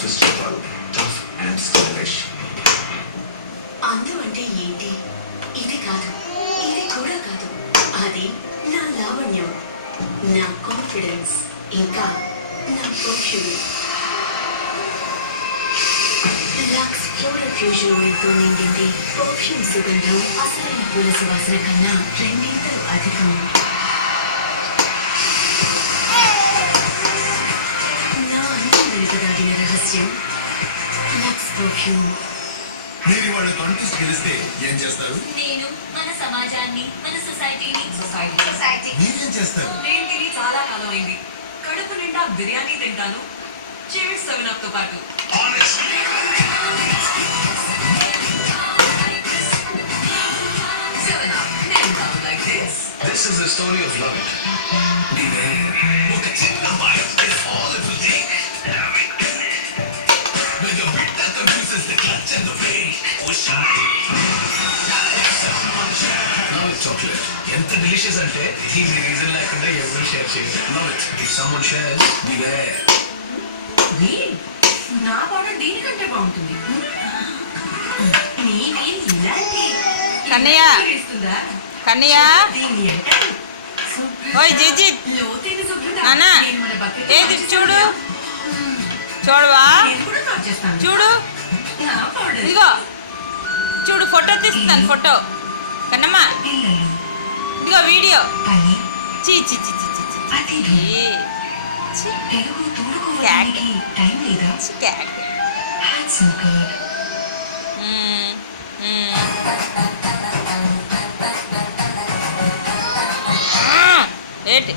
Office చెప్పాలి tough and stylish. అందం అంటే ఏంటి? ఇది కాదు, ఇది కూడా కాదు. అది నా లావణ్యం, నా కాన్ఫిడెన్స్, ఇంకా నా పర్ఫ్యూమ్. లక్స్ ఫ్లోరల్ ఫ్యూజన్ ఆయిల్తో నిండింది. పర్ఫ్యూమ్ సుగంధం అసలైన పూల సువాసన కన్నా రెండింతలు అధికం. నా అందం వెనుకదాగిన రహస్యం లక్స్ పర్ఫ్యూమ్. మీరు వాళ్ళ కాంటెస్ట్ గెలిస్తే ఏం చేస్తారు? నేను మన సమాజాన్ని, మన సొసైటీని మీరేం చేస్తారు? నేను తిని చాలా కాలం అయింది. కడుపు నిండా బిర్యానీ తింటాను. చివర్స్ 7 Up తో పాటు. This is the story of love. Beware. Look at it. It's all it will take. When the beat that confuses the clutch and the brake. Push Love it chocolate. ఎంత delicious అంటే దీని reason లేకుండా ఎవరు share చేయరు. Love it. If someone shares, beware. నా powder దీనికంటే బాగుంటుంది. నీది ఇలాంటి కన్నయ్య ఇస్తుందా? కన్నయ్య దీని అంటే ఓయ్ జిజి లోతైన శుభ్రత. నాన్న నేను మన బకెట్ ఏంది చూడు చూడవా నేను కూడా కాల్ చేస్తాను. చూడు నా పౌడర్ ఇదిగో చూడు ఫోటో తీస్తున్నాను ఫోటో కన్నమ్మ ఇదిగో వీడియో పని చీ చీ చీ చీ చీ చీ అతిథి ఏ, ఛీ, తెలుగు తోడుకోవడానికి టైం లేదా? ఛీ, క్యాక్. Handsome girl. మ్మ్, మ్మ్. ఏంటి